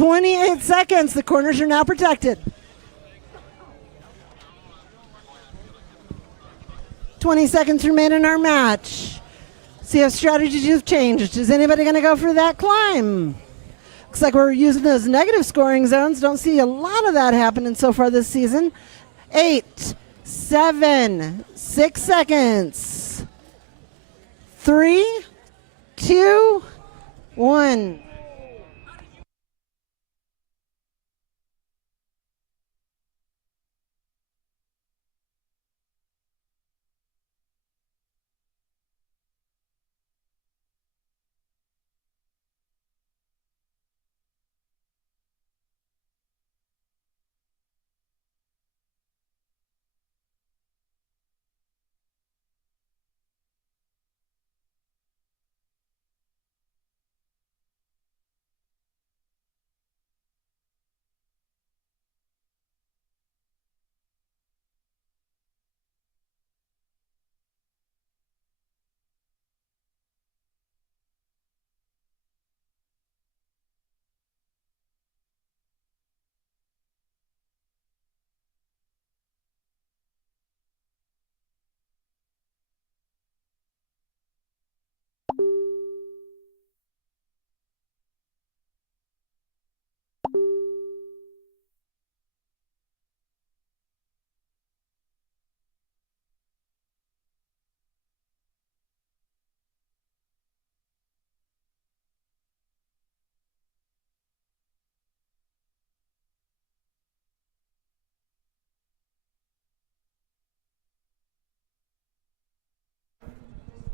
28 seconds. The corners are now protected. 20 seconds remain in our match. See if strategies have changed. Is anybody going to go for that climb? Looks like we're using those negative scoring zones. Don't see a lot of that happening so far this season. 8, 7, 6 seconds. 3, 2, 1.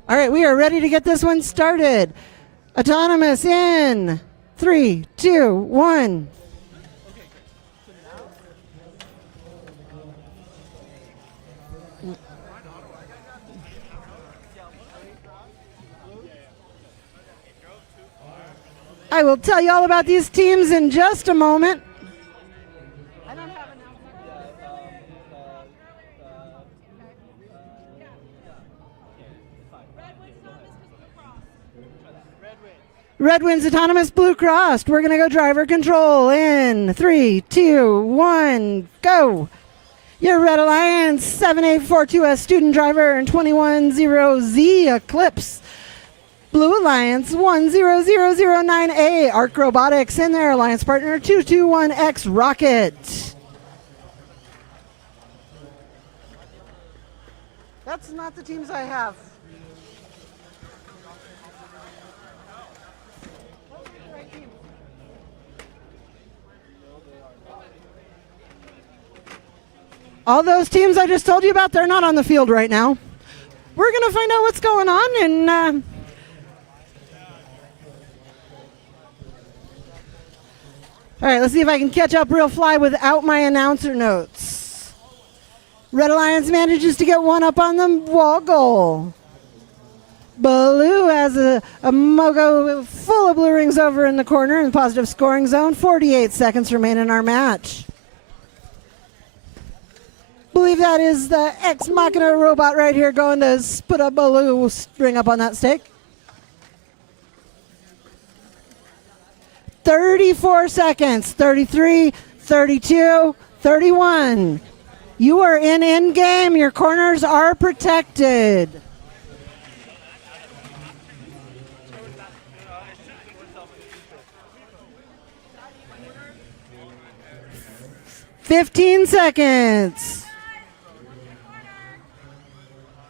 All right, we are ready to get this one started. Autonomous in 3, 2, 1. I will tell you all about these teams in just a moment. Red wins autonomous, blue crossed. We're going to go driver control in 3, 2, 1, go. Your Red Alliance 7842S student driver and 210Z Eclipse. Blue Alliance 10009A Arc Robotics and their alliance partner 221X Rocket. That's not the teams I have. All those teams I just told you about, they're not on the field right now. We're going to find out what's going on and all right, let's see if I can catch up real fly without my announcer notes. Red Alliance manages to get one up on the wall goal. Blue has a Mogo full of blue rings over in the corner in the positive scoring zone. 48 seconds remain in our match. Believe that is the Ex Machina robot right here going to put a blue ring up on that stake. 34 seconds, 33, 32, 31. You are in game. Your corners are protected. "15 seconds.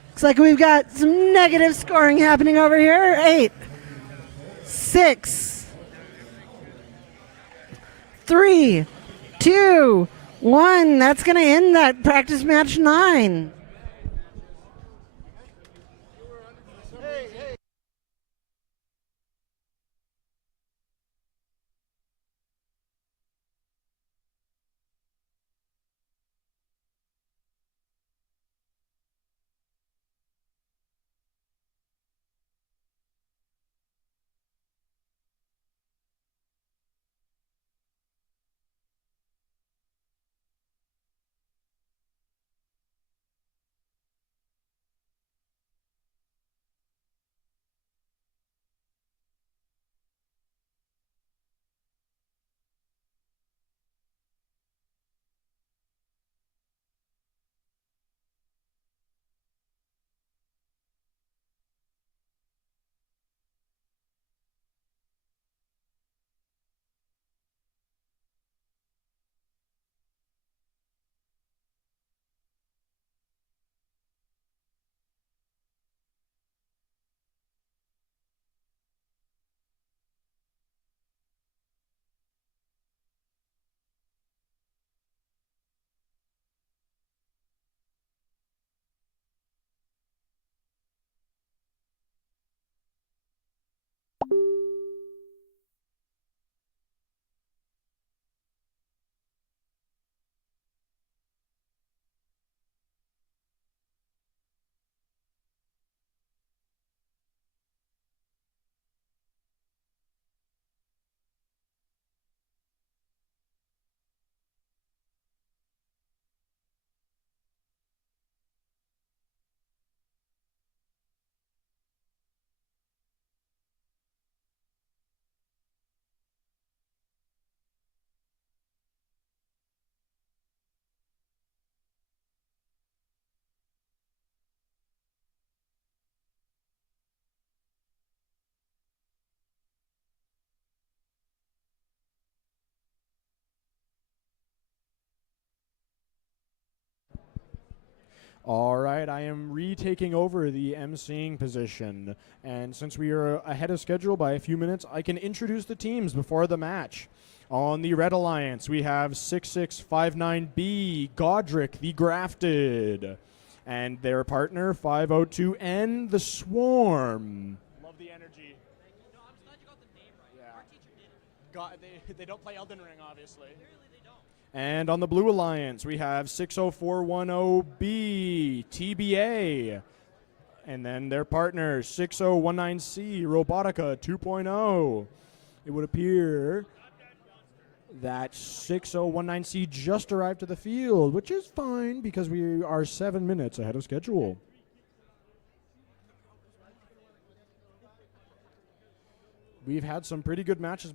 Looks like we've got some negative scoring happening over here. 8, 6, 3, 2, 1. That's going to end that practice match 9. All right, I am retaking over the emceeing position, and since we are ahead of schedule by a few minutes, I can introduce the teams before the match. On the Red Alliance, we have 6659B, Godric the Grafted, and their partner, 502N, the Swarm. Love the energy. No, I'm glad you got the name right. Yeah. Our teacher did it. They don't play Elden Ring, obviously. Apparently they don't. And on the Blue Alliance, we have 60410B, TBA. And then their partner, 6019C, Robotica 2.0. It would appear that 6019C just arrived to the field, which is fine because we are 7 minutes ahead of schedule. We've had some pretty good matches.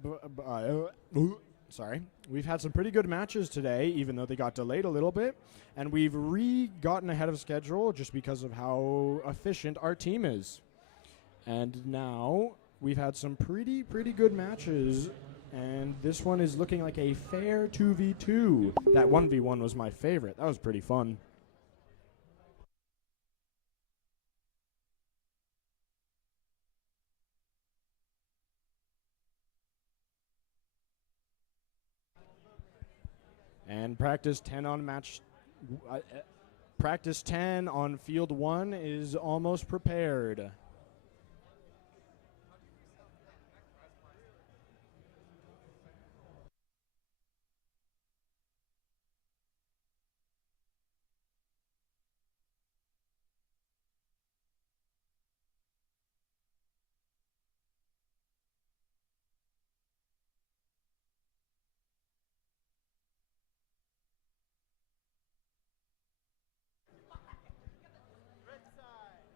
We've had some pretty good matches today, even though they got delayed a little bit. And we've gotten ahead of schedule just because of how efficient our team is. And now we've had some pretty good matches. And this one is looking like a fair 2v2. That 1v1 was my favorite. That was pretty fun. And practice 10 on field 1 is almost prepared.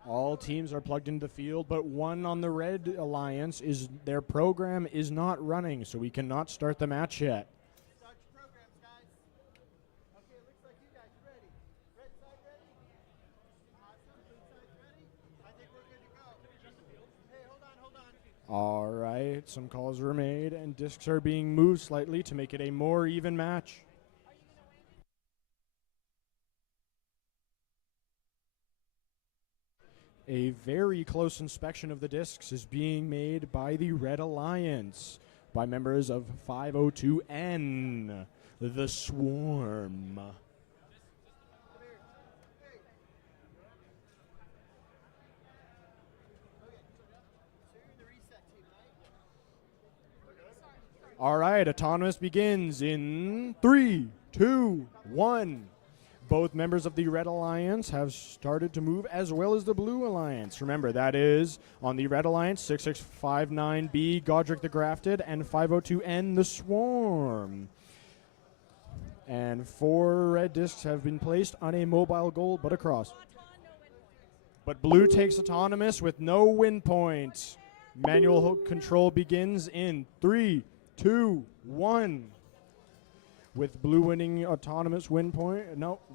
All teams are plugged into the field, but one on the Red Alliance their program is not running, so we cannot start the match yet. Start your programs, guys. Okay, looks like you guys are ready. Red side ready? Awesome. Blue side's ready? I think we're good to go. Hey, hold on. All right, some calls were made, and discs are being moved slightly to make it a more even match. A very close inspection of the discs is being made by the Red Alliance, by members of 502N, the Swarm. All right, autonomous begins in 3, 2, 1. Both members of the Red Alliance have started to move, as well as the Blue Alliance. Remember, that is on the Red Alliance, 6659B, Godric the Grafted, and 502N, the Swarm. And 4 red discs have been placed on a mobile goal, but across. But Blue takes autonomous with no win point. Manual control begins in 3, 2, 1. With Blue winning autonomous win point,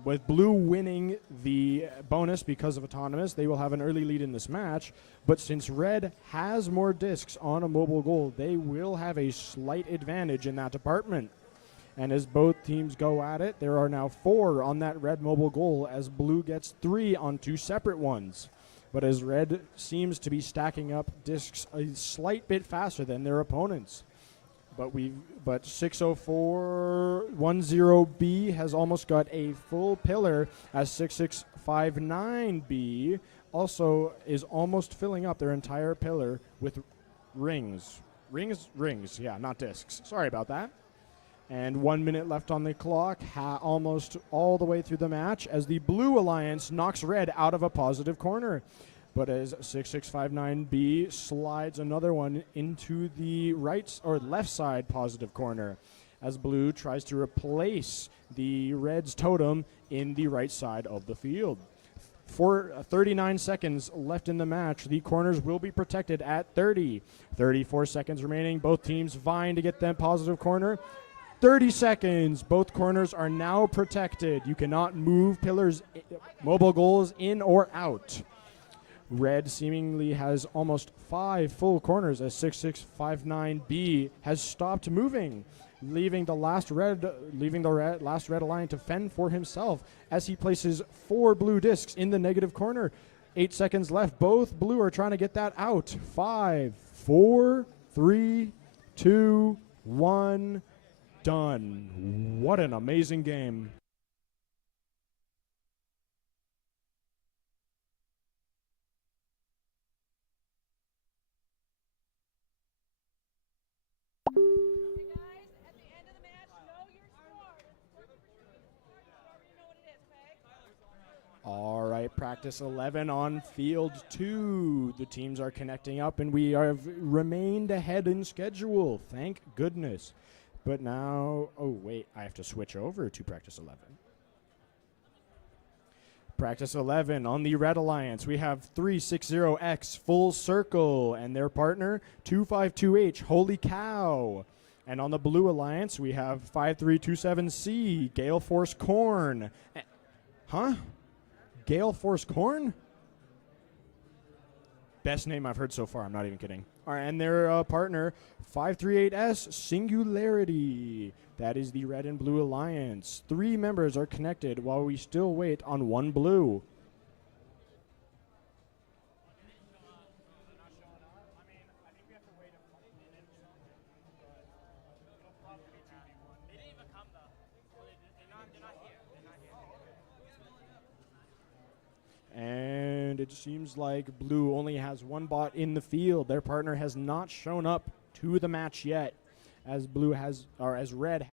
with Blue winning the bonus because of autonomous, they will have an early lead in this match. But since Red has more discs on a mobile goal, they will have a slight advantage in that department. And as both teams go at it, there are now 4 on that Red mobile goal, as Blue gets 3 on 2 separate ones. But as Red seems to be stacking up discs a slight bit faster than their opponents. But 60410B has almost got a full pillar, as 6659B also is almost filling up their entire pillar with rings. Rings, yeah, not discs. Sorry about that. And 1 minute left on the clock, almost all the way through the match, as the Blue Alliance knocks Red out of a positive corner. But as 6659B slides another one into the left side positive corner, as Blue tries to replace the Red's totem in the right side of the field. For 39 seconds left in the match, the corners will be protected at 30. 34 seconds remaining, both teams vying to get that positive corner. 30 seconds, both corners are now protected. You cannot move pillars, mobile goals in or out. Red seemingly has almost 5 full corners, as 6659B has stopped moving. leaving the last red alliance to fend for himself as he places 4 blue discs in the negative corner. 8 seconds left. Both blue are trying to get that out. 5, 4, 3, 2, 1. Done. What an amazing game. Hey guys, at the end of the match, know your score. You already know what it is, okay? All right, practice 11 on field 2. The teams are connecting up, and we have remained ahead in schedule. Thank goodness. But now, oh wait, I have to switch over to practice 11. Practice 11 on the Red Alliance. We have 360X Full Circle and their partner 252H Holy Cow. And on the Blue Alliance, we have 5327C Gale Force Corn. Huh? Gale Force Corn? Best name I've heard so far. I'm not even kidding. All right, and their partner 538S Singularity. That is the Red and Blue Alliance. 3 members are connected while we still wait on 1 blue. And it seems like blue only has 1 bot in the field. Their partner has not shown up to the match yet, as blue has, or as red.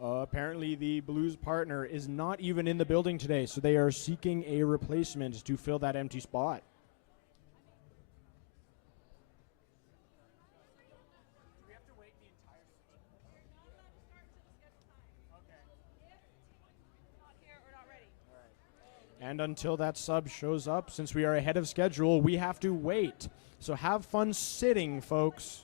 Apparently the Blues partner is not even in the building today, so they are seeking a replacement to fill that empty spot. And until that sub shows up, since we are ahead of schedule, we have to wait. So have fun sitting, folks.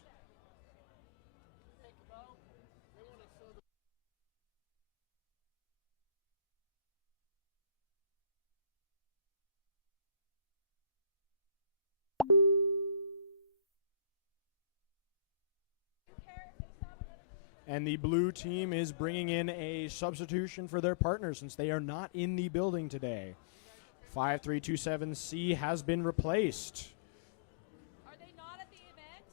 And the blue team is bringing in a substitution for their partner since they are not in the building today. 5327C has been replaced. Are they not at the event?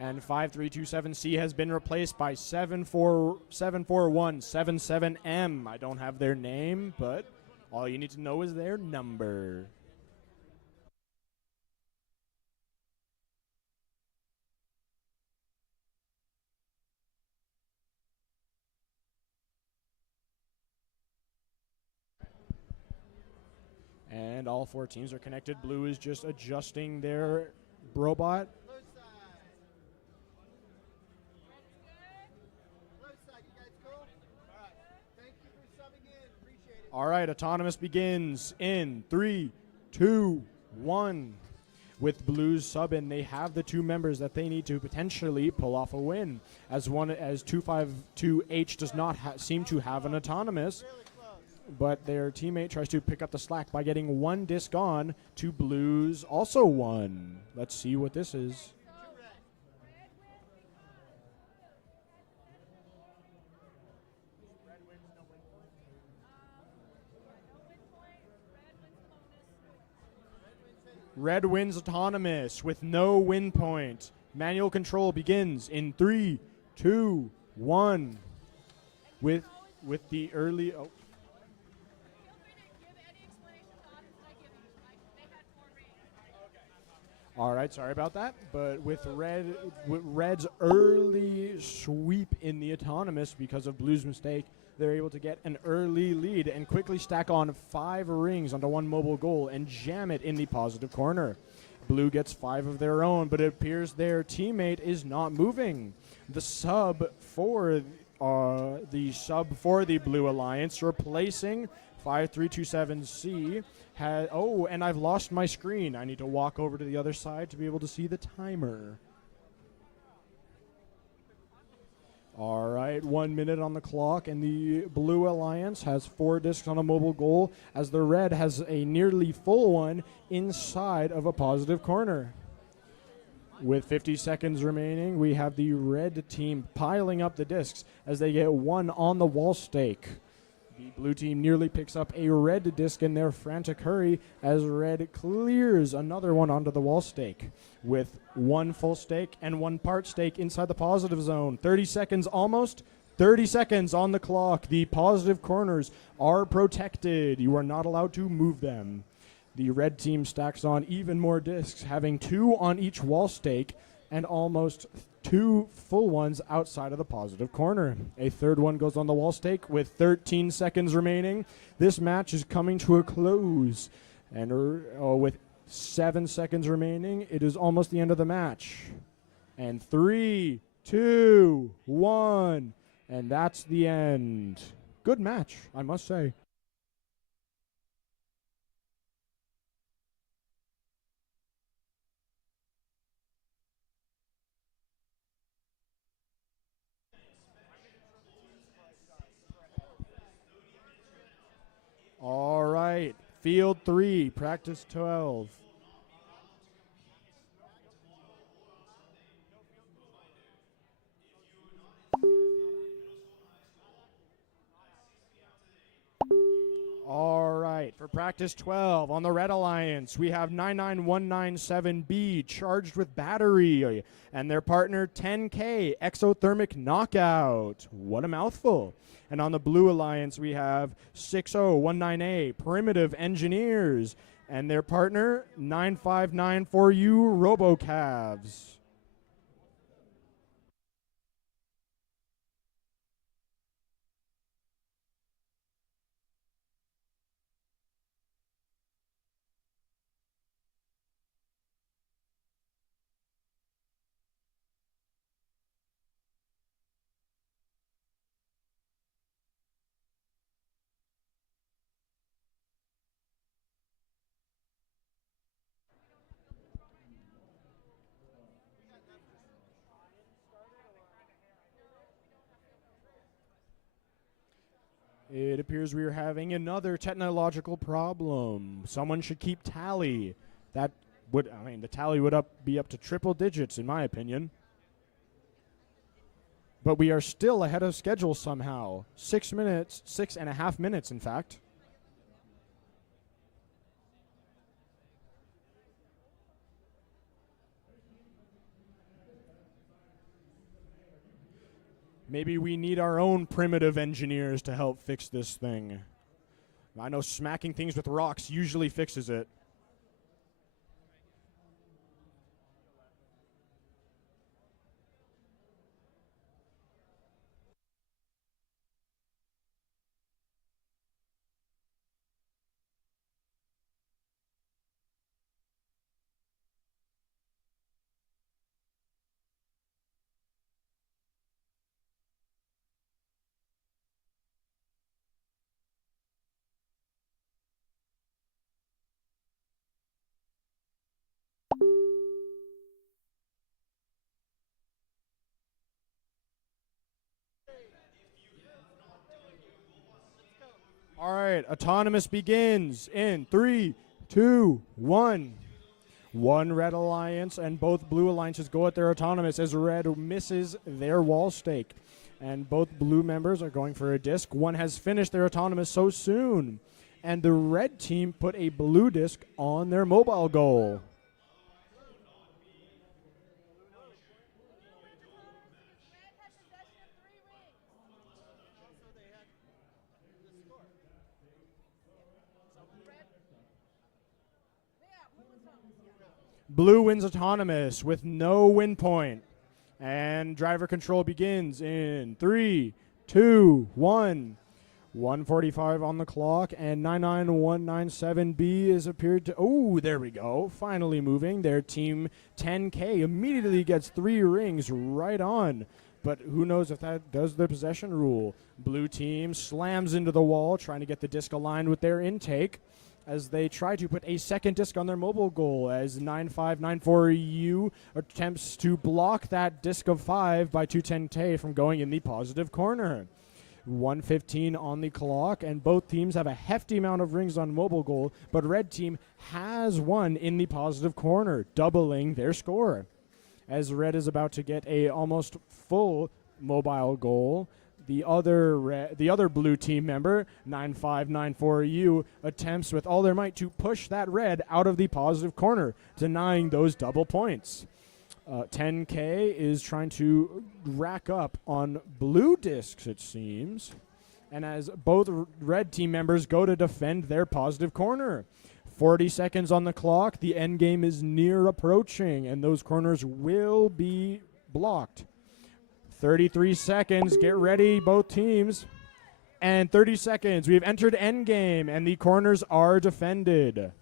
And 5327C has been replaced by 74177M. I don't have their name, but all you need to know is their number. And all 4 teams are connected. Blue is just adjusting their robot. All right, autonomous begins in 3, 2, 1. With Blues sub in, they have the 2 members that they need to potentially pull off a win. As 252H does not seem to have an autonomous, but their teammate tries to pick up the slack by getting 1 disc on to Blues also 1. Let's see what this is. Red wins autonomous with no win point. Manual control begins in 3, 2, 1. With the early Feel free to give any explanation to the audience that I give you. They had 4 rings. All right, sorry about that. But with Red's early sweep in the autonomous because of Blue's mistake, they're able to get an early lead and quickly stack on 5 rings onto one mobile goal and jam it in the positive corner. Blue gets 5 of their own, but it appears their teammate is not moving. The sub for the Blue Alliance, replacing 5327C, and I've lost my screen. I need to walk over to the other side to be able to see the timer. All right, 1 minute on the clock, and the Blue Alliance has 4 discs on a mobile goal, as the Red has a nearly full one inside of a positive corner. With 50 seconds remaining, we have the Red team piling up the discs as they get 1 on the wall stake. The Blue team nearly picks up a Red disc in their frantic hurry as Red clears another one onto the wall stake. With 1 full stake and 1 part stake inside the positive zone. 30 seconds almost. 30 seconds on the clock. The positive corners are protected. You are not allowed to move them. The Red team stacks on even more discs, having 2 on each wall stake and almost 2 full ones outside of the positive corner. A third one goes on the wall stake with 13 seconds remaining. This match is coming to a close. And with 7 seconds remaining, it is almost the end of the match. And 3, 2, 1, and that's the end. Good match, I must say. All right, field 3, practice 12. All right, for practice 12 on the Red Alliance, we have 99197B charged with battery and their partner 10K exothermic knockout. What a mouthful. And on the Blue Alliance, we have 6019A primitive engineers and their partner 9594U RoboCavs. It appears we are having another technological problem. Someone should keep tally. The tally would be up to triple digits, in my opinion. But we are still ahead of schedule somehow. 6.5 minutes, in fact. Maybe we need our own primitive engineers to help fix this thing. I know smacking things with rocks usually fixes it. All right, autonomous begins in 3, 2, 1. 1 Red Alliance and both Blue Alliances go at their autonomous as Red misses their wall stake. And both Blue members are going for a disc. One has finished their autonomous so soon. And the Red team put a blue disc on their mobile goal. Blue wins autonomous with no win point. And driver control begins in 3, 2, 1. 1:45 on the clock, and 99197B has appeared to. Oh, there we go. Finally moving. Their team 10K immediately gets 3 rings right on. But who knows if that does the possession rule. Blue team slams into the wall, trying to get the disc aligned with their intake as they try to put a second disc on their mobile goal, as 9594U attempts to block that disc of 5 by 210K from going in the positive corner. 1:15 on the clock, and both teams have a hefty amount of rings on mobile goal, but red team has one in the positive corner, doubling their score. As red is about to get a almost full mobile goal, the other blue team member, 9594U, attempts with all their might to push that red out of the positive corner, denying those double points. 10K is trying to rack up on blue discs, it seems. And as both red team members go to defend their positive corner. 40 seconds on the clock. The end game is near approaching, and those corners will be blocked. 33 seconds. Get ready, both teams. And 30 seconds. We've entered end game, and the corners are defended.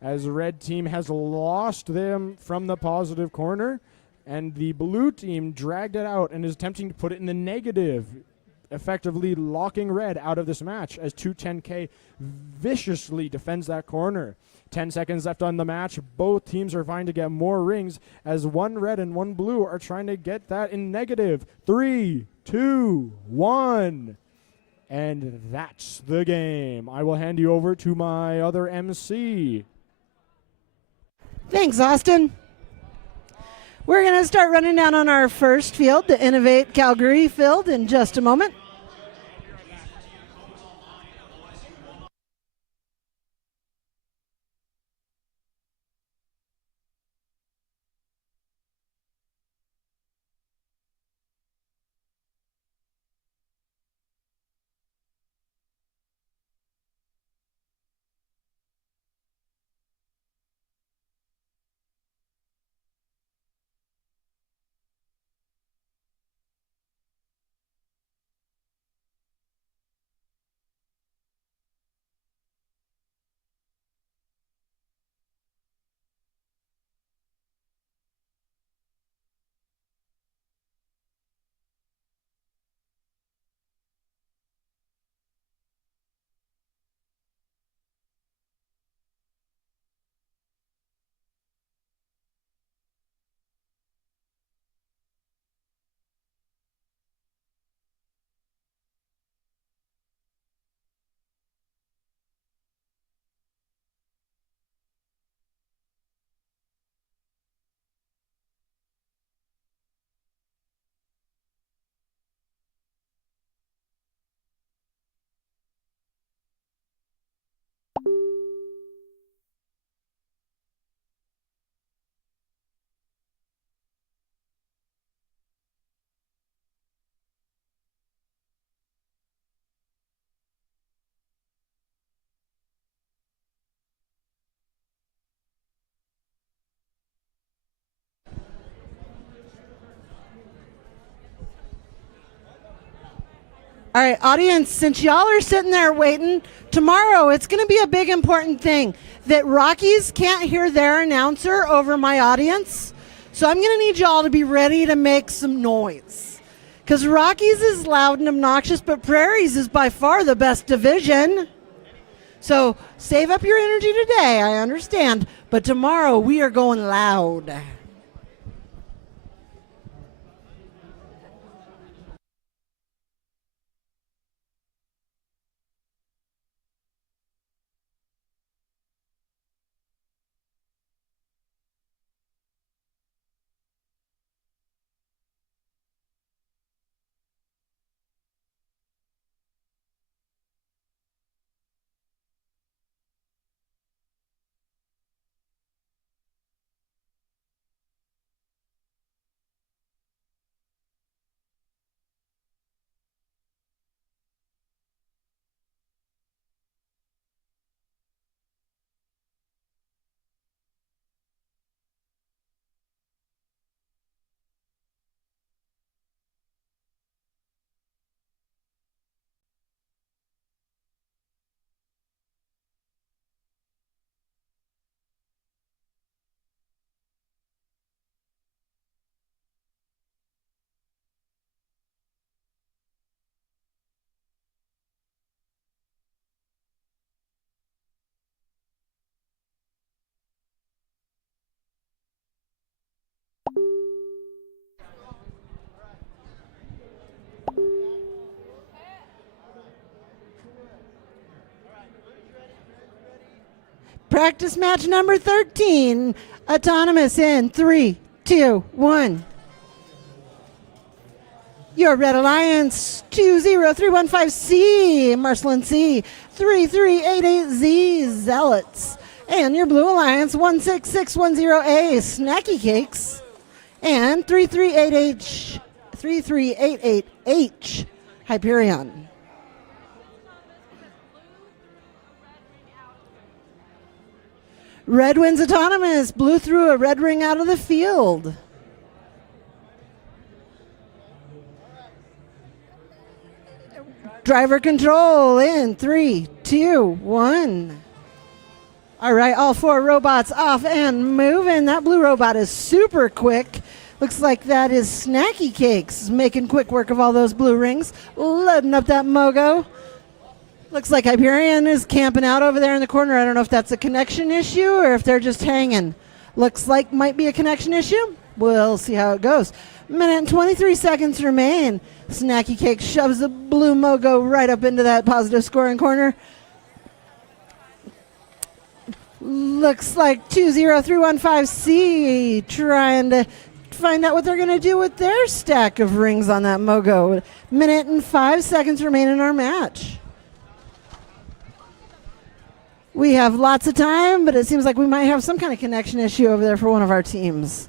As the red team has lost them from the positive corner, and the blue team dragged it out and is attempting to put it in the negative, effectively locking red out of this match as 210K viciously defends that corner. 10 seconds left on the match. Both teams are trying to get more rings as one red and one blue are trying to get that in negative. 3, 2, 1. And that's the game. I will hand you over to my other MC. Thanks, Austin. We're going to start running down on our first field, the Innovate Calgary field, in just a moment. All right, audience, since y'all are sitting there waiting, tomorrow it's going to be a big important thing that Rockies can't hear their announcer over my audience. So I'm going to need y'all to be ready to make some noise. Because Rockies is loud and obnoxious, but Prairies is by far the best division. So save up your energy today, I understand. But tomorrow we are going loud. Practice match number 13. Autonomous in 3, 2, 1. Your Red Alliance 20315C, Marcelin C, 3388Z, Zealots. And your Blue Alliance 16610A, Snacky Cakes. And 3388H, Hyperion. Red wins Autonomous. Blue threw a red ring out of the field. Driver control in 3, 2, 1. All right, all 4 robots off and moving. That blue robot is super quick. Looks like that is Snacky Cakes making quick work of all those blue rings. Loading up that Mogo. Looks like Hyperion is camping out over there in the corner. I don't know if that's a connection issue or if they're just hanging. Looks like might be a connection issue. We'll see how it goes. Minute and 23 seconds remain. Snacky Cake shoves the blue Mogo right up into that positive scoring corner. Looks like 20315C trying to find out what they're going to do with their stack of rings on that Mogo. Minute and 5 seconds remain in our match. We have lots of time, but it seems like we might have some kind of connection issue over there for one of our teams.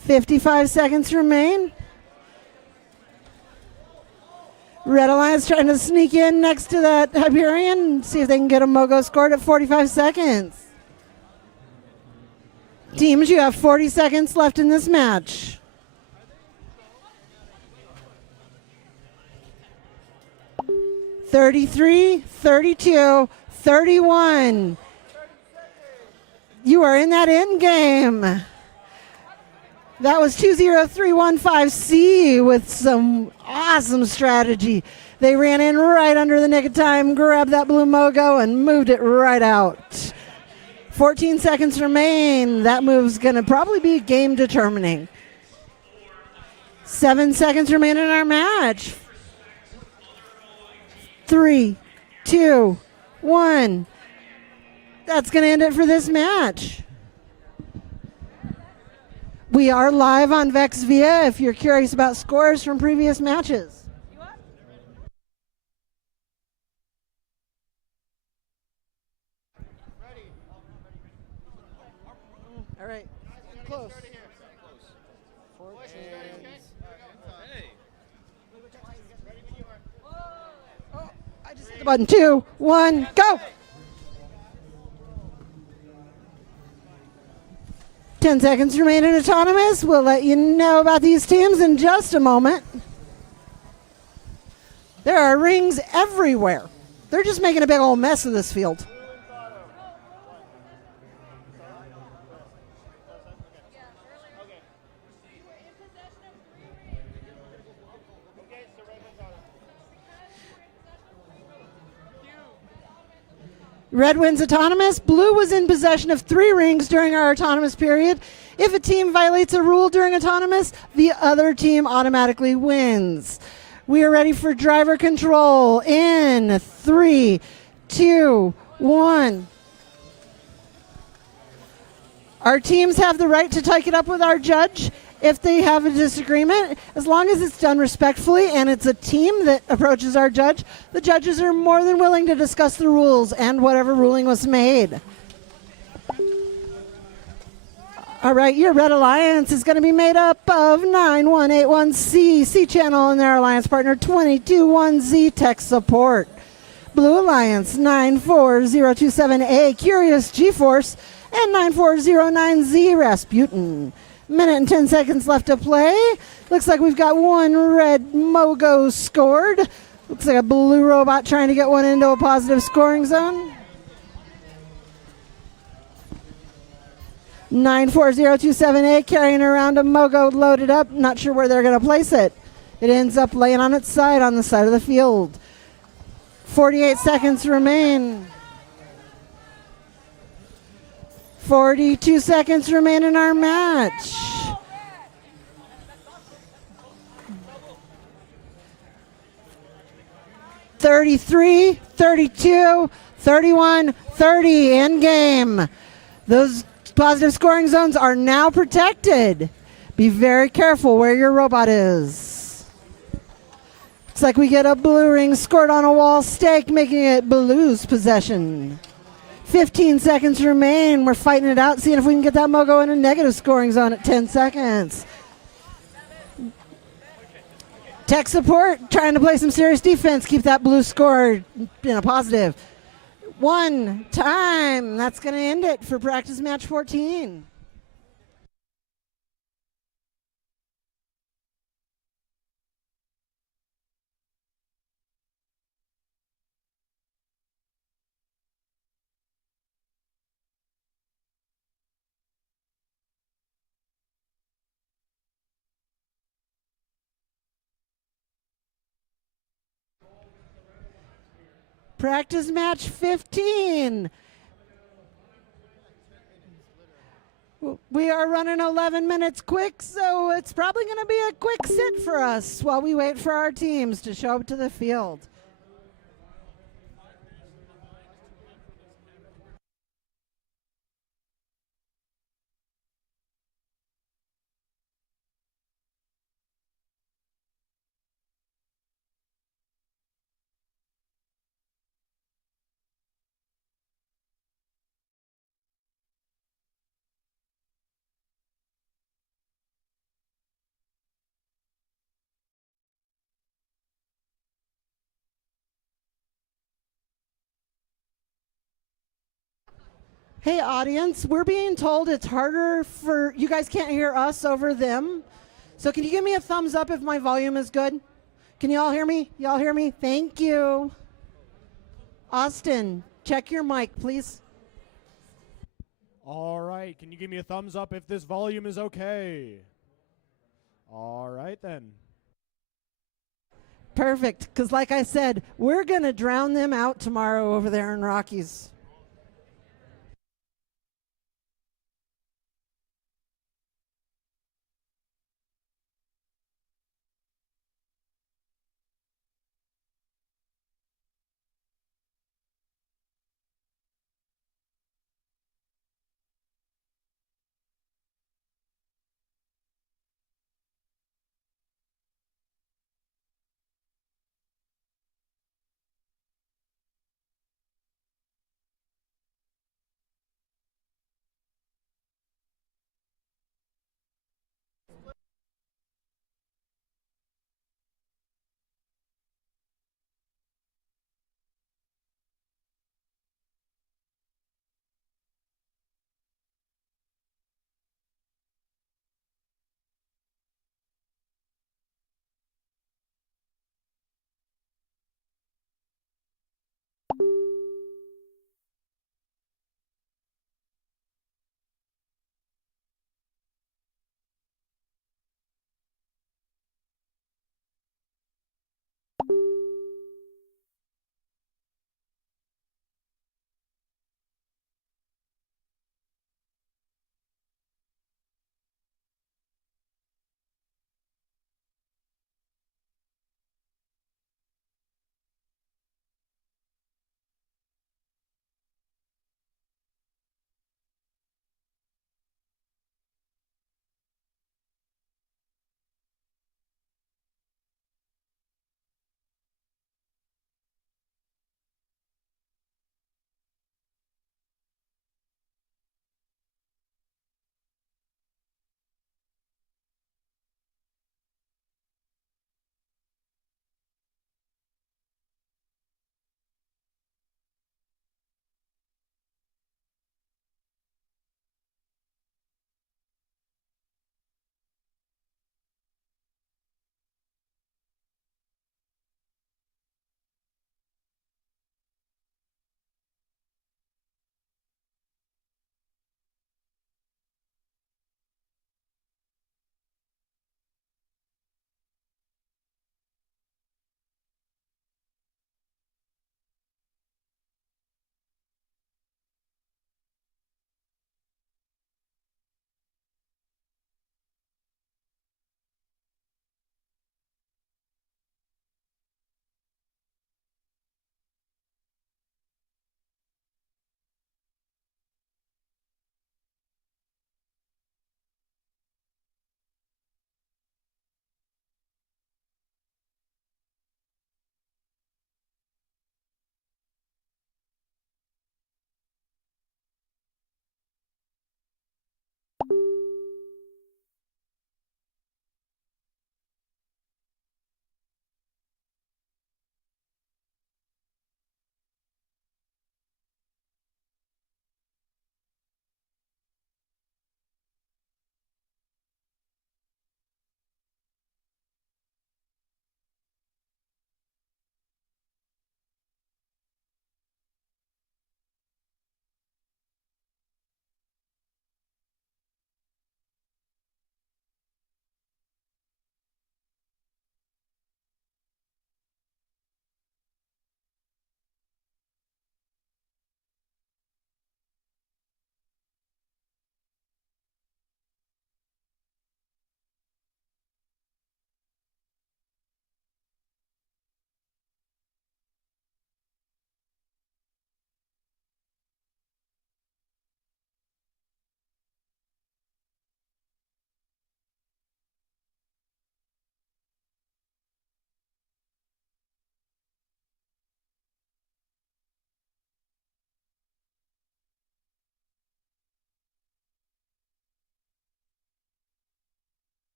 55 seconds remain. Red Alliance trying to sneak in next to that Hyperion, see if they can get a Mogo scored at 45 seconds. Teams, you have 40 seconds left in this match. $33, $32, $31. You are in that end game. That was 20315C with some awesome strategy. They ran in right under the nick of time, grabbed that blue Mogo, and moved it right out. 14 seconds remain. That move's going to probably be game determining. 7 seconds remain in our match. 3, 2, 1. That's going to end it for this match. We are live on VEX Via if you're curious about scores from previous matches. All right. Close. Oh, I just hit the button. 2, 1, go. 10 seconds remain in Autonomous. We'll let you know about these teams in just a moment. There are rings everywhere. They're just making a big old mess of this field. Red wins Autonomous. Blue was in possession of 3 rings during our Autonomous period. If a team violates a rule during Autonomous, the other team automatically wins. We are ready for driver control in 3, 2, 1. Our teams have the right to take it up with our judge if they have a disagreement, as long as it's done respectfully and it's a team that approaches our judge. The judges are more than willing to discuss the rules and whatever ruling was made. All right, your Red Alliance is going to be made up of 9181C, C Channel, and their alliance partner 221Z Tech Support. Blue Alliance 94027A, Curious G-Force, and 9409Z, Rasputin. Minute and 10 seconds left to play. Looks like we've got 1 red Mogo scored. Looks like a blue robot trying to get one into a positive scoring zone. 94027A carrying around a Mogo loaded up. Not sure where they're going to place it. It ends up laying on its side on the side of the field. 48 seconds remain. 42 seconds remain in our match. $33, $32, 31-30 in game. Those positive scoring zones are now protected. Be very careful where your robot is. Looks like we get a blue ring scored on a wall stake, making it blue's possession. 15 seconds remain. We're fighting it out, seeing if we can get that Mogo in a negative scoring zone at 10 seconds. Tech support trying to play some serious defense, keep that blue score in a positive. One time. That's going to end it for practice match 14. Practice match 15. We are running 11 minutes quick, so it's probably going to be a quick sit for us while we wait for our teams to show up to the field. Hey audience, we're being told it's harder for, you guys can't hear us over them. So can you give me a thumbs up if my volume is good? Can you all hear me? Y'all hear me? Thank you. Austin, check your mic, please. All right, can you give me a thumbs up if this volume is okay? All right then. Perfect, because like I said, we're going to drown them out tomorrow over there in Rockies.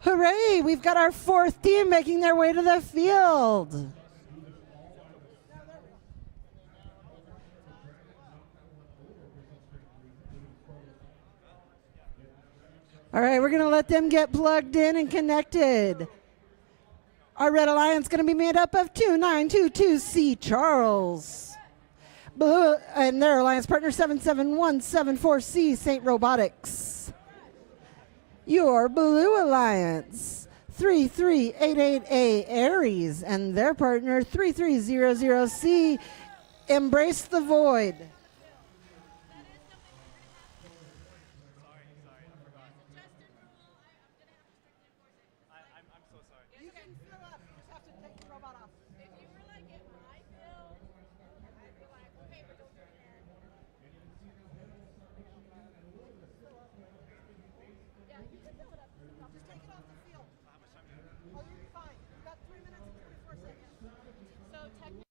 Hooray! We've got our fourth team making their way to the field. All right, we're going to let them get plugged in and connected. Our Red Alliance is going to be made up of 2922C Charles. Blue and their alliance partner 77174C St. Robotics. Your Blue Alliance 3388A Aries and their partner 3300C Embrace the Void. I'm so sorry. You can fill up. You just have to take the robot off. If you were like at my field, I'd be like, okay, but don't do it here. Yeah, you can fill it up. Just take it off the field. How much time do you have? Oh, you'll be fine. You've got 3 minutes and 24 seconds. So technically.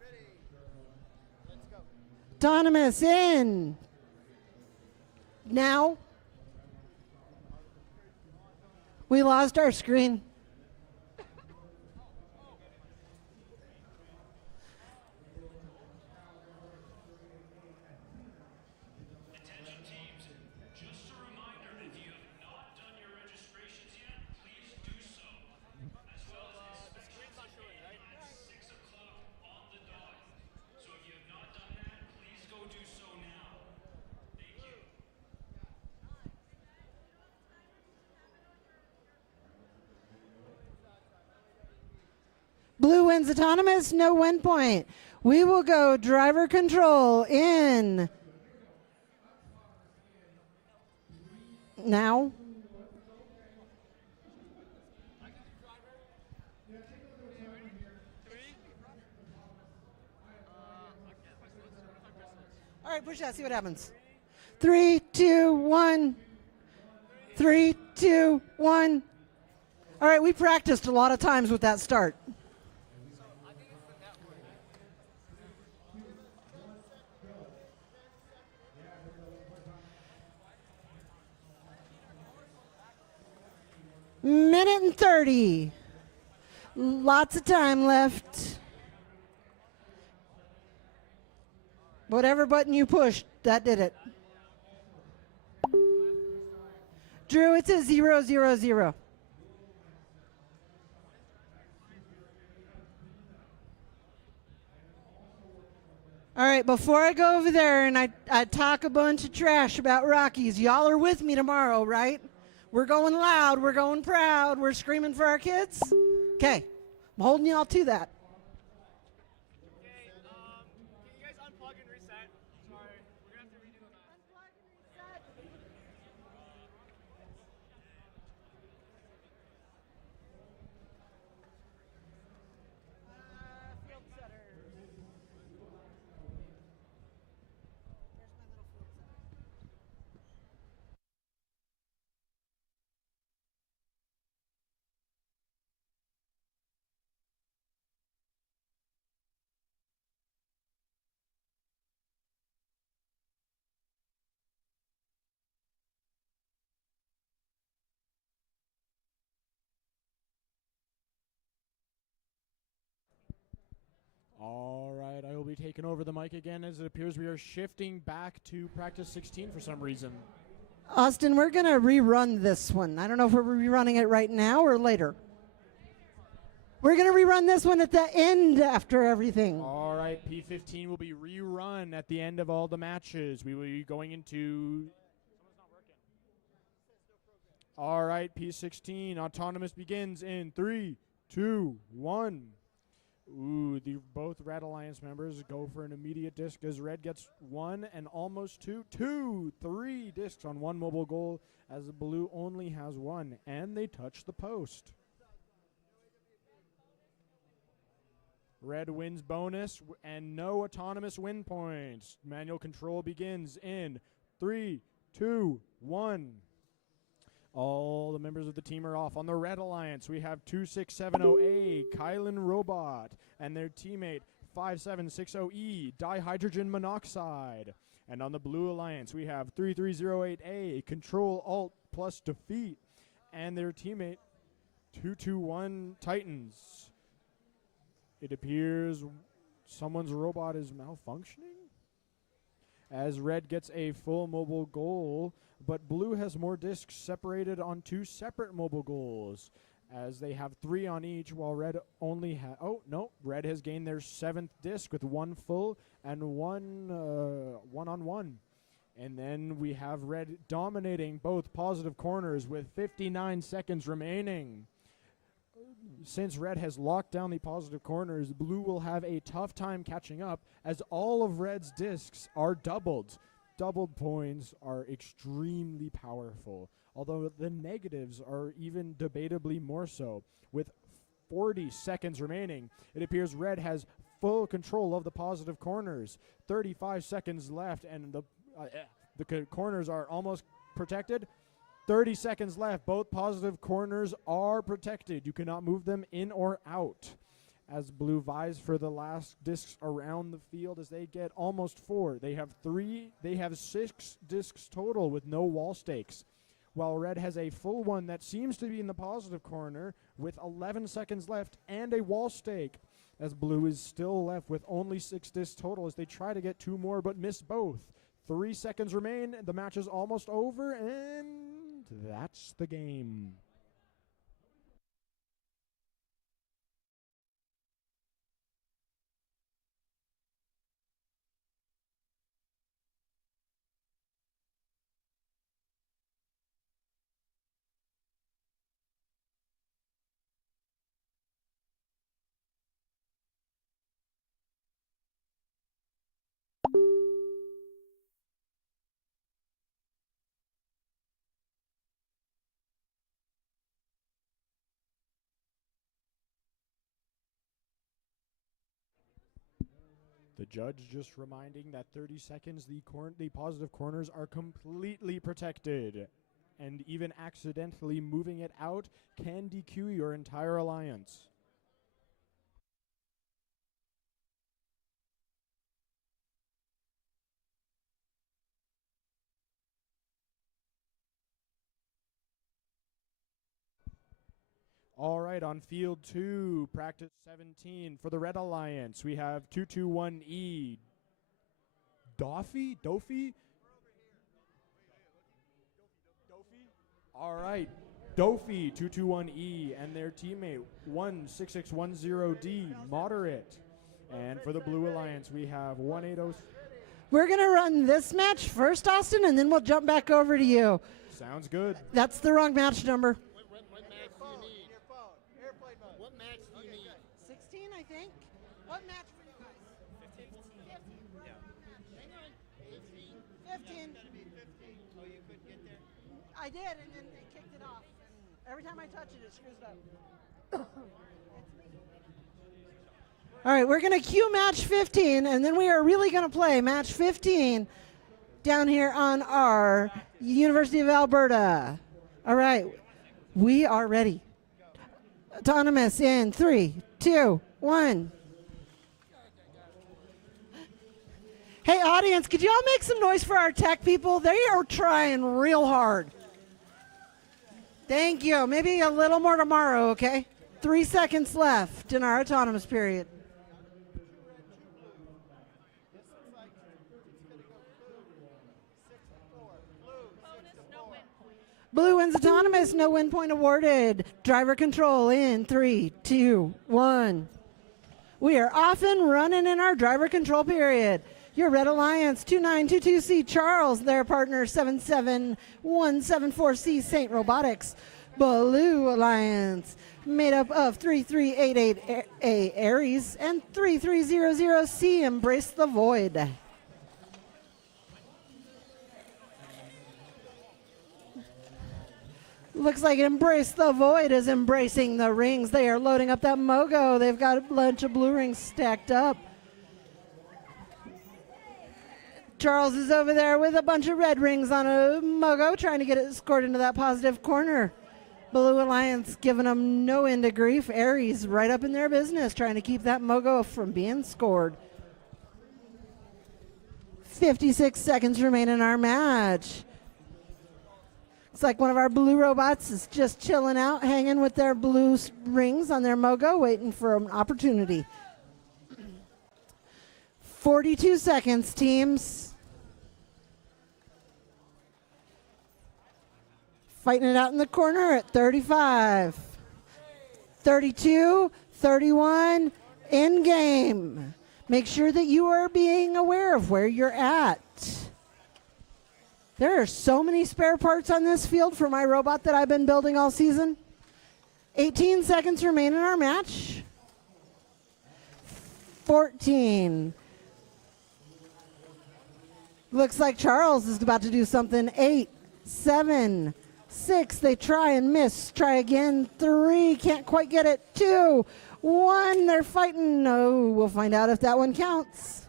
Ready. Let's go. Autonomous in. Now. We lost our screen. Attention teams, just a reminder, if you have not done your registrations yet, please do so. As well as inspections at 6 o'clock on the dot. So if you have not done that, please go do so now. Thank you. Blue wins autonomous, no win point. We will go driver control in. Now. All right, push that, see what happens. 3, 2, 1. 3, 2, 1. All right, we practiced a lot of times with that start. Minute and 30. Lots of time left. Whatever button you pushed, that did it. Drew, it's a 0, 0, 0. All right, before I go over there and I talk a bunch of trash about Rockies, y'all are with me tomorrow, right? We're going loud, we're going proud, we're screaming for our kids? Okay, I'm holding y'all to that. Okay, can you guys unplug and reset? Sorry, we're gonna have to redo the match. Unplug and reset. Field setters. Where's my little field setter? All right, I will be taking over the mic again, as it appears we are shifting back to practice 16 for some reason. Austin, we're going to rerun this one. I don't know if we're rerunning it right now or later. We're going to rerun this one at the end after everything. All right, P15 will be rerun at the end of all the matches. We will be going into... All right, P16, autonomous begins in 3, 2, 1. Ooh, both Red Alliance members go for an immediate disc as Red gets 1 and almost 2, 3 discs on 1 mobile goal, as the Blue only has 1, and they touch the post. Red wins bonus and no autonomous win points. Manual control begins in 3, 2, 1. All the members of the team are off. On the Red Alliance, we have 2670A, Kylan Robot, and their teammate 5760E, Dihydrogen Monoxide. And on the Blue Alliance, we have 3308A, Control Alt plus Defeat, and their teammate 221 Titans. It appears someone's robot is malfunctioning, as Red gets a full mobile goal, but Blue has more discs separated on 2 separate mobile goals, as they have 3 on each, while Red only has... Oh, no, Red has gained their 7th disc with 1 full and 1 one-on-one. And then we have Red dominating both positive corners with 59 seconds remaining. Since Red has locked down the positive corners, Blue will have a tough time catching up, as all of Red's discs are doubled. Doubled points are extremely powerful, although the negatives are even debatably more so. With 40 seconds remaining, it appears Red has full control of the positive corners. 35 seconds left, and the corners are almost protected. 30 seconds left. Both positive corners are protected. You cannot move them in or out, as Blue vies for the last discs around the field, as they get almost 4. They have 6 discs total with no wall stakes, while Red has a full one that seems to be in the positive corner with 11 seconds left and a wall stake, as Blue is still left with only 6 discs total as they try to get 2 more but miss both. 3 seconds remain. The match is almost over, and that's the game. The judge just reminding that 30 seconds, the positive corners are completely protected, and even accidentally moving it out can DQ your entire alliance. All right, on field 2, practice 17 for the Red Alliance, we have 221E. Doffy? All right, Doffy 221E and their teammate 16610D, Moderate. And for the Blue Alliance, we have 180. We're going to run this match first, Austin, and then we'll jump back over to you. Sounds good. That's the wrong match number. What match do you need? Your phone. Airplane mode. What match do you need? 16, I think. What match for you guys? 15. 15. Oh, you couldn't get there? I did, and then they kicked it off. And every time I touch it, it screws it up. All right, we're going to cue match 15, and then we are really going to play match 15 down here on our University of Alberta. All right, we are ready. Autonomous in 3, 2, 1. Hey, audience, could you all make some noise for our tech people? They are trying real hard. Thank you. Maybe a little more tomorrow, okay? 3 seconds left in our autonomous period. Blue wins autonomous, no win point awarded. Driver control in 3, 2, 1. We are off and running in our driver control period. Your Red Alliance 2922C Charles, their partner 77174C Saint Robotics. Blue Alliance made up of 3388A Aries and 3300C Embrace the Void. Looks like Embrace the Void is embracing the rings. They are loading up that Mogo. They've got a bunch of blue rings stacked up. Charles is over there with a bunch of red rings on a Mogo, trying to get it scored into that positive corner. Blue Alliance giving them no end of grief. Aries right up in their business, trying to keep that Mogo from being scored. 56 seconds remain in our match. Looks like one of our blue robots is just chilling out, hanging with their blue rings on their Mogo, waiting for an opportunity. 42 seconds, teams. Fighting it out in the corner at 35. 32, 31, in game. Make sure that you are being aware of where you're at. There are so many spare parts on this field for my robot that I've been building all season. 18 seconds remain in our match. 14. Looks like Charles is about to do something. 8, 7, 6. They try and miss. Try again. 3. Can't quite get it. 2, 1. They're fighting. No, we'll find out if that one counts.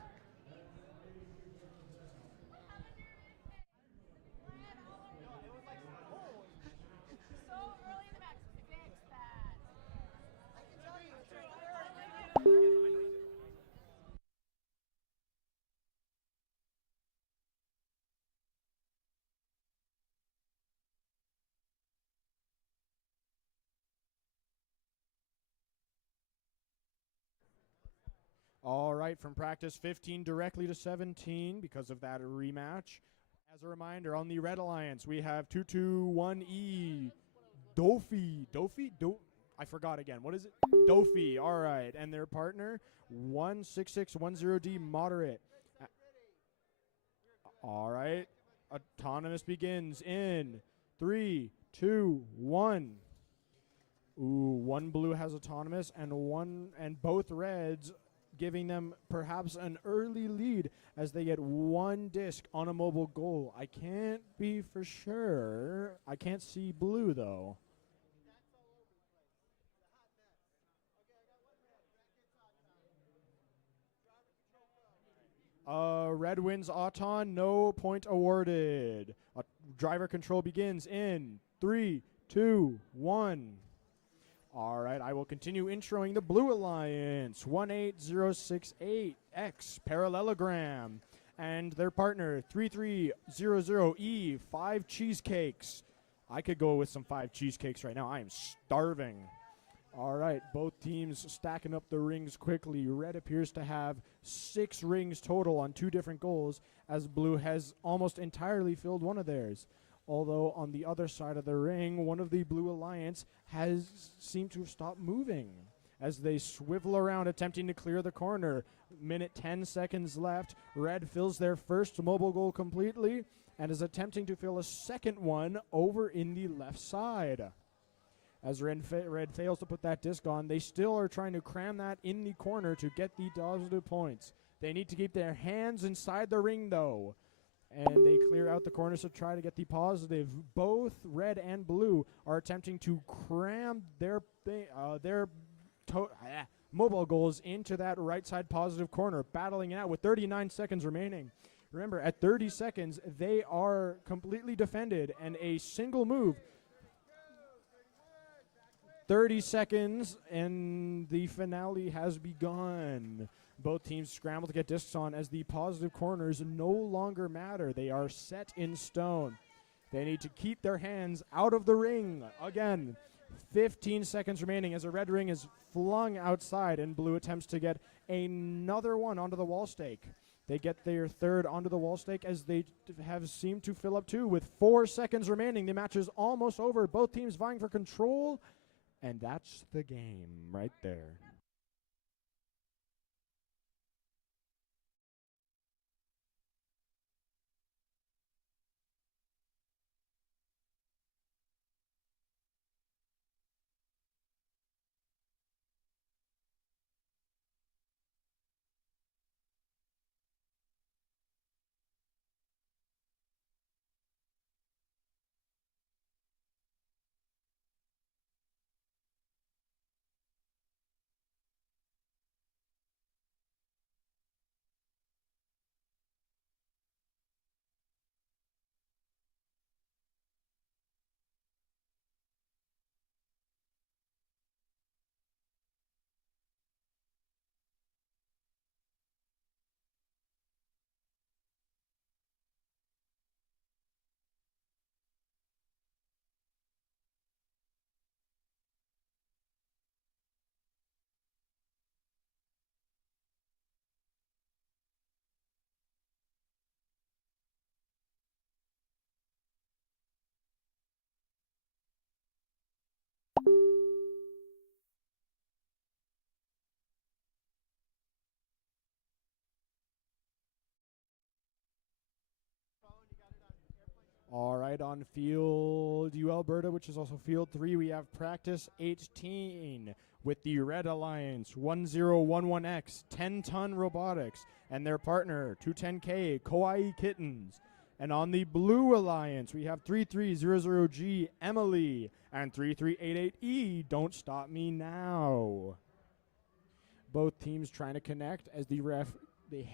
So early in the match, fix that. All right, from practice 15 directly to 17 because of that rematch. As a reminder, on the Red Alliance, we have 221E Dofi. I forgot again. What is it? Dofi. All right. And their partner, 16610D Moderate. All right. Autonomous begins in 3, 2, 1. Ooh, one blue has autonomous and both reds, giving them perhaps an early lead as they get one disc on a mobile goal. I can't be for sure. I can't see blue though. Red wins Auton, no point awarded. Driver control begins in 3, 2, 1. All right, I will continue introing the Blue Alliance, 18068X Parallelogram, and their partner, 3300E 5 Cheesecakes. I could go with some 5 cheesecakes right now. I am starving. All right, both teams stacking up the rings quickly. Red appears to have 6 rings total on 2 different goals, as Blue has almost entirely filled one of theirs. Although on the other side of the ring, one of the Blue Alliance has seemed to have stopped moving as they swivel around attempting to clear the corner. Minute 10 seconds left. Red fills their first mobile goal completely and is attempting to fill a second one over in the left side. As Red fails to put that disc on, they still are trying to cram that in the corner to get the positive points. They need to keep their hands inside the ring, though. And they clear out the corners to try to get the positive. Both red and blue are attempting to cram their mobile goals into that right side positive corner, battling it out with 39 seconds remaining. Remember, at 30 seconds, they are completely defended, and a single move. 30 seconds, and the finale has begun. Both teams scramble to get discs on as the positive corners no longer matter. They are set in stone. They need to keep their hands out of the ring. Again, 15 seconds remaining as a red ring is flung outside and blue attempts to get another one onto the wall stake. They get their third onto the wall stake as they have seemed to fill up too. With 4 seconds remaining, the match is almost over. Both teams vying for control, and that's the game right there. All right, on field U Alberta, which is also field 3, we have practice 18 with the Red Alliance 1011X 10-ton robotics and their partner 210K Kawaii Kittens. And on the Blue Alliance, we have 3300G Emily and 3388E Don't Stop Me Now. Both teams trying to connect as the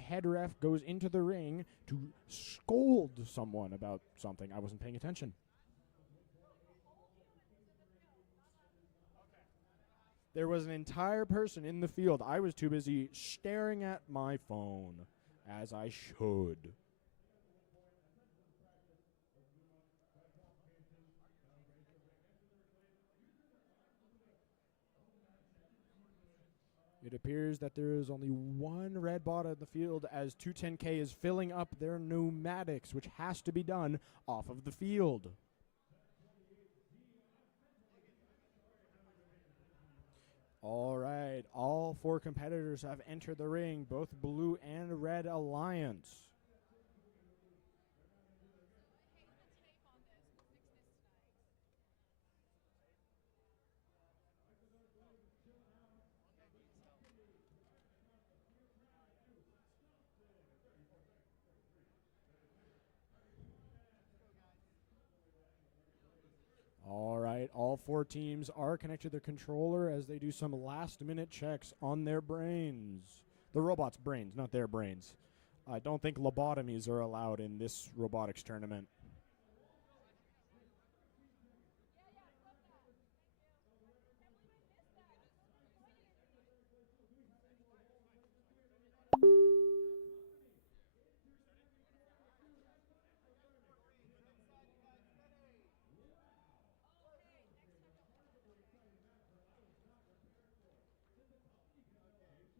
head ref goes into the ring to scold someone about something. I wasn't paying attention. There was an entire person in the field. I was too busy staring at my phone, as I should. It appears that there is only one red bot in the field as 210K is filling up their pneumatics, which has to be done off of the field. All right, all 4 competitors have entered the ring, both Blue and Red Alliance. All right, all 4 teams are connected to their controller as they do some last-minute checks on their brains. The robot's brains, not their brains. I don't think lobotomies are allowed in this robotics tournament. Are you in the driver team or no? No, I'm just pressing the button. Yeah, you can't be. It's got to be handled by the 3. You guys have 5 people here? Oh my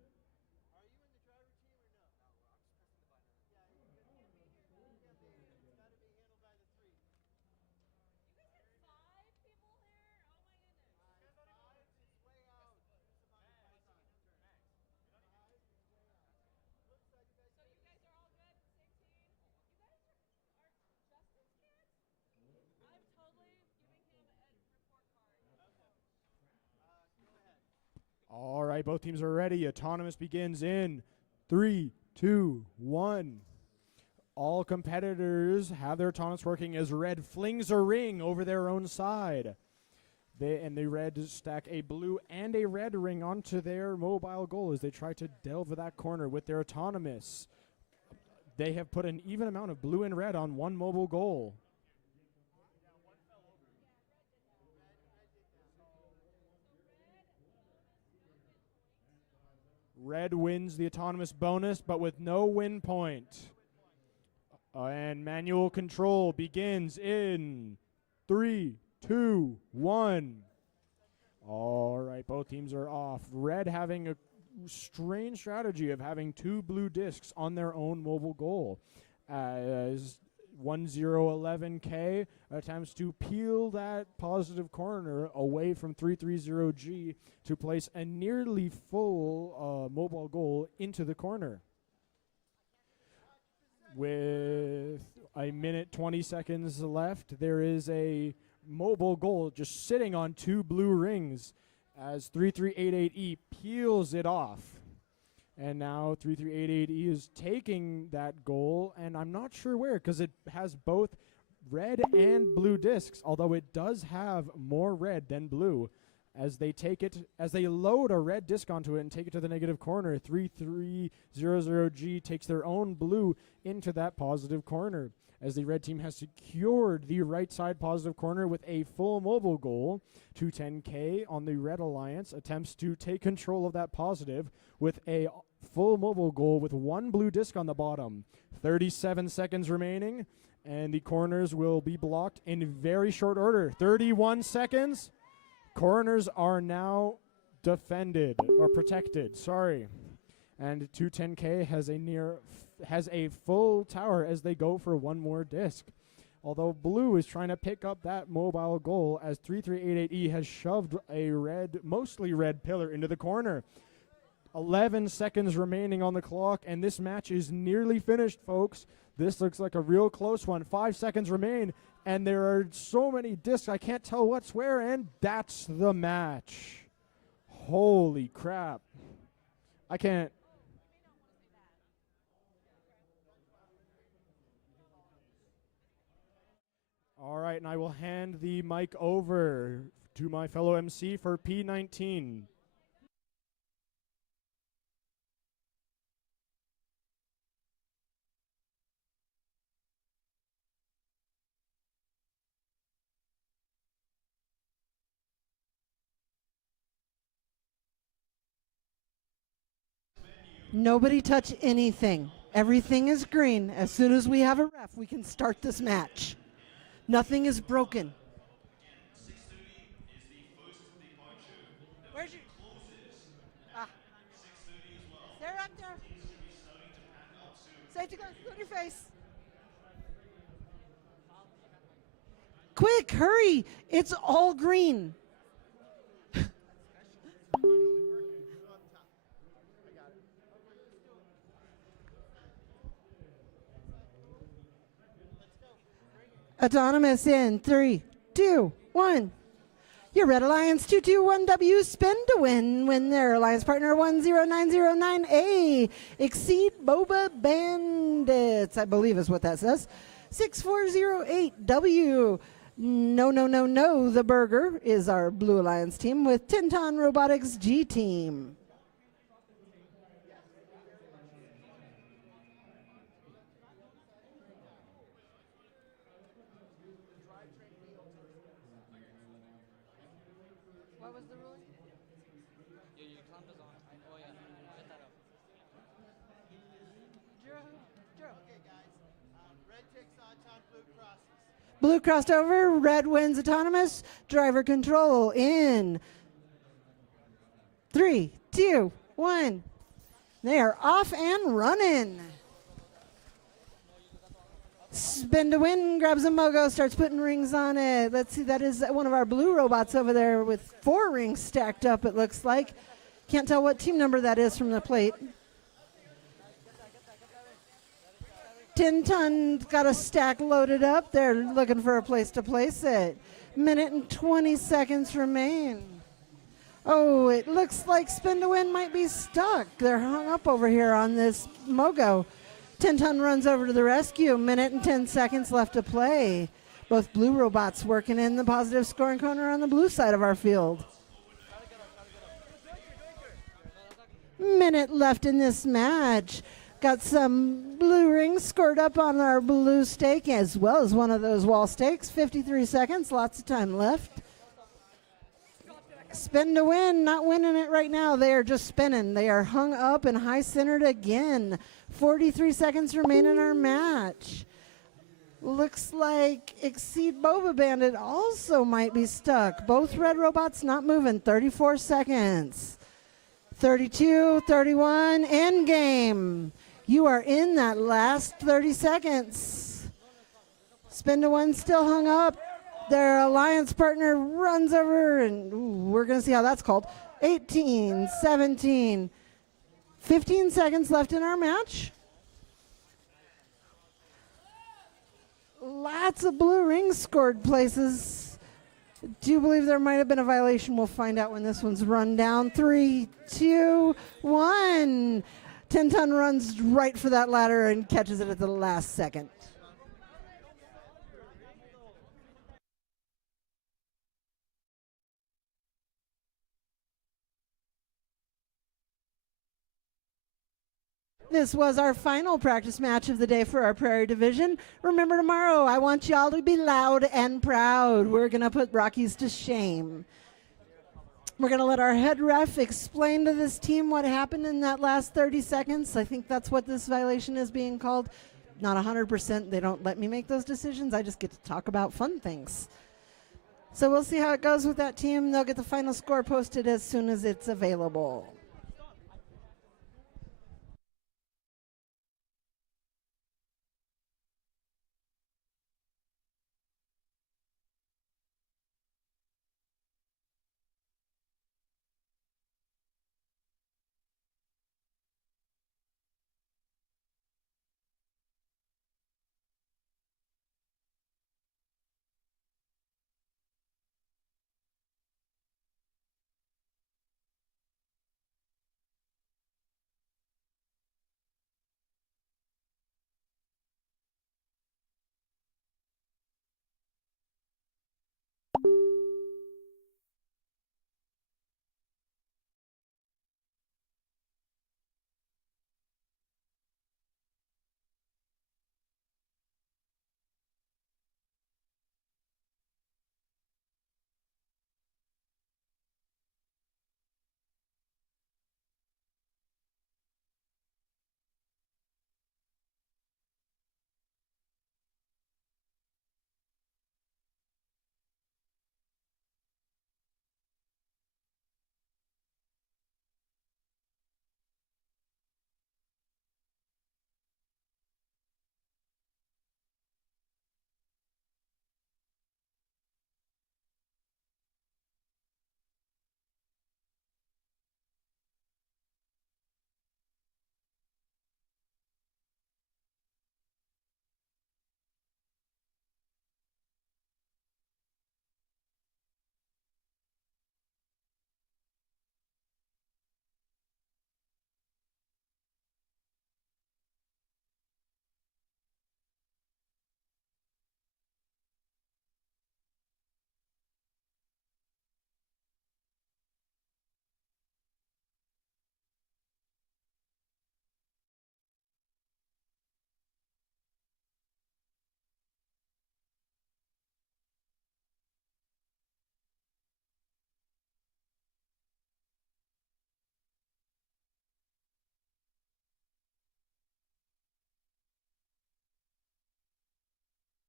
goodness. Fives is way out. Use them on the Python. Fives is way out. Flip side, you guys So you ready? guys are all good? Same team? You guys are Justin's kids? I'm totally giving him a report card. Okay. Go ahead. All right, both teams are ready. Autonomous begins in 3, 2, 1. All competitors have their autonomous working as Red flings a ring over their own side. The Red stack a blue and a red ring onto their mobile goal as they try to delve that corner with their autonomous. They have put an even amount of blue and red on one mobile goal. Red wins the autonomous bonus, but with no win point. And manual control begins in 3, 2, 1. All right, both teams are off. Red having a strange strategy of having two blue discs on their own mobile goal. As 1011K attempts to peel that positive corner away from 330G to place a nearly full mobile goal into the corner. With a minute 20 seconds left, there is a mobile goal just sitting on two blue rings as 3388E peels it off. And now 3388E is taking that goal, and I'm not sure where, because it has both red and blue discs, although it does have more red than blue. As they take it, as they load a red disc onto it and take it to the negative corner, 3300G takes their own blue into that positive corner. As the red team has secured the right side positive corner with a full mobile goal, 210K on the Red Alliance attempts to take control of that positive with a full mobile goal with one blue disc on the bottom. 37 seconds remaining, and the corners will be blocked in very short order. 31 seconds. Corners are now defended, or protected, sorry. And 210K has a full tower as they go for one more disc. Although blue is trying to pick up that mobile goal as 3388E has shoved a mostly red pillar into the corner. 11 seconds remaining on the clock, and this match is nearly finished, folks. This looks like a real close one. 5 seconds remain, and there are so many discs, I can't tell what's where, and that's the match. Holy crap. I can't. All right, and I will hand the mic over to my fellow MC for P19. Nobody touch anything. Everything is green. As soon as we have a ref, we can start this match. Nothing is broken. Where's your... They're up there. Safety gloves, put your face. Quick, hurry. It's all green. Autonomous in 3, 2, 1. Your Red Alliance 221W spin to win their alliance partner 10909A. Exceed Boba Bandits, I believe is what that says. 6408W. No, the burger is our Blue Alliance team with 10-ton Robotics G team. What was the ruling? Your clamp is on. Oh yeah, get that up. Drew. Okay, guys. Red takes on time, blue crosses. Blue crossed over, red wins autonomous. Driver control in 3, 2, 1. They are off and running. Spin to win, grabs a Mogo, starts putting rings on it. Let's see, that is one of our blue robots over there with 4 rings stacked up, it looks like. Can't tell what team number that is from the plate. 10-ton got a stack loaded up. They're looking for a place to place it. Minute and 20 seconds remain. Oh, it looks like Spin to Win might be stuck. They're hung up over here on this Mogo. 10-ton runs over to the rescue. Minute and 10 seconds left to play. Both blue robots working in the positive scoring corner on the blue side of our field. Minute left in this match. Got some blue rings scored up on our blue stake as well as one of those wall stakes. 53 seconds, lots of time left. Spin to win, not winning it right now. They are just spinning. They are hung up and high centered again. 43 seconds remain in our match. Looks like Exceed Boba Bandit also might be stuck. Both red robots not moving. 34 seconds. 32-31, end game. You are in that last 30 seconds. Spin to one still hung up. Their alliance partner runs over, and we're going to see how that's called. 18, 17, 15 seconds left in our match. Lots of blue rings scored places. Do you believe there might have been a violation? We'll find out when this one's run down. 3, 2, 1. 10-ton runs right for that ladder and catches it at the last second. This was our final practice match of the day for our Prairie division. Remember, tomorrow, I want y'all to be loud and proud. We're going to put Rockies to shame. We're going to let our head ref explain to this team what happened in that last 30 seconds. I think that's what this violation is being called. Not 100%. They don't let me make those decisions. I just get to talk about fun things. So we'll see how it goes with that team. They'll get the final score posted as soon as it's available.